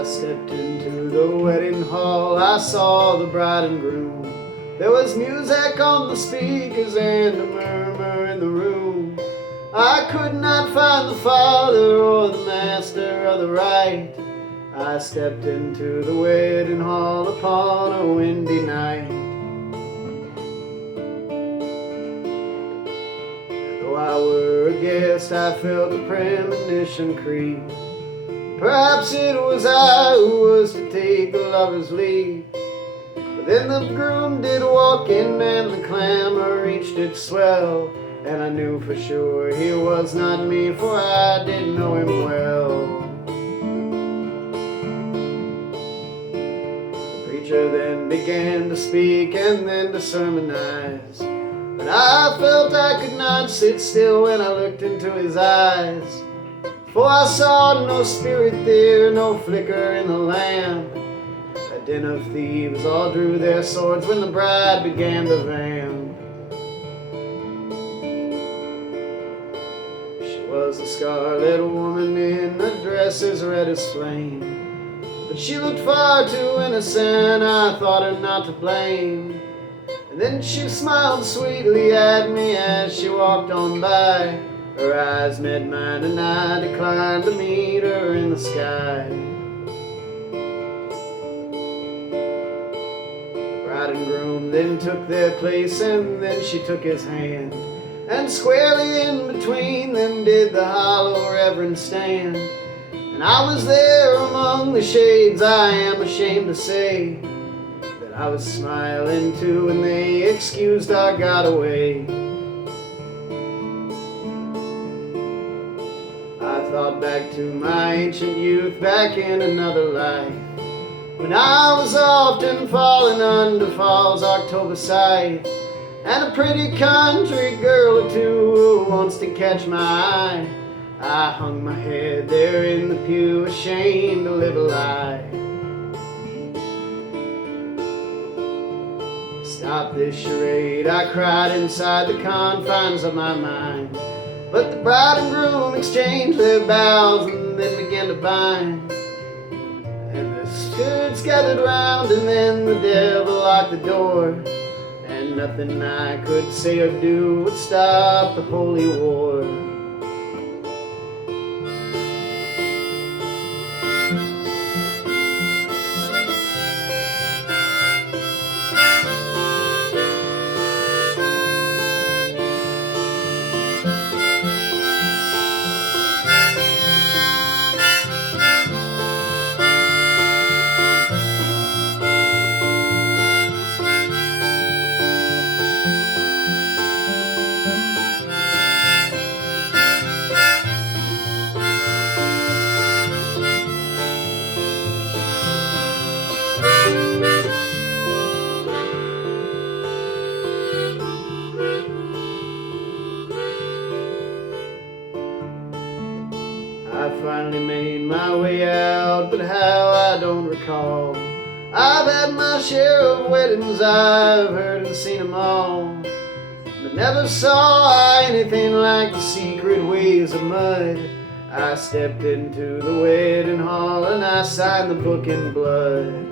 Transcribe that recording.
I stepped into the wedding hall, I saw the bride and groom. There was music on the speakers and a murmur in the room. I could not find the father or the master of the rite. I stepped into the wedding hall upon a windy night. And though I were a guest, I felt the premonition creep. Perhaps it was I who was to take the lover's lead. But then the groom did walk in and the clamor reached its swell. And I knew for sure he was not me, for I did know him well. The preacher then began to speak and then to sermonize. But I felt I could not sit still when I looked into his eyes. For I saw no spirit there, no flicker in the lamp. A den of thieves all drew their swords when the bride began to vamp. She was a scarlet woman in a dress as red as flame, but she looked far too innocent, I thought her not to blame. And then she smiled sweetly at me as she walked on by. Her eyes met mine and I declined to meet her in the sky. The bride and groom then took their place and then she took his hand. And squarely in between them did the hollow reverend stand. And I was there among the shades, I am ashamed to say, that I was smiling too when they excused our God away. I thought back to my ancient youth, back in another life, when I was often falling under fall's October sight, and a pretty country girl or two who wants to catch my eye. I hung my head there in the pew, ashamed to live a lie. Stop this charade, I cried inside the confines of my mind. But the bride and groom exchanged their vows and then began to bind. And the spirits gathered round and then the devil locked the door. And nothing I could say or do would stop the holy war. I finally made my way out, but how I don't recall. I've had my share of weddings, I've heard and seen them all, but never saw I anything like the secret ways of mud. I stepped into the wedding hall and I signed the book in blood.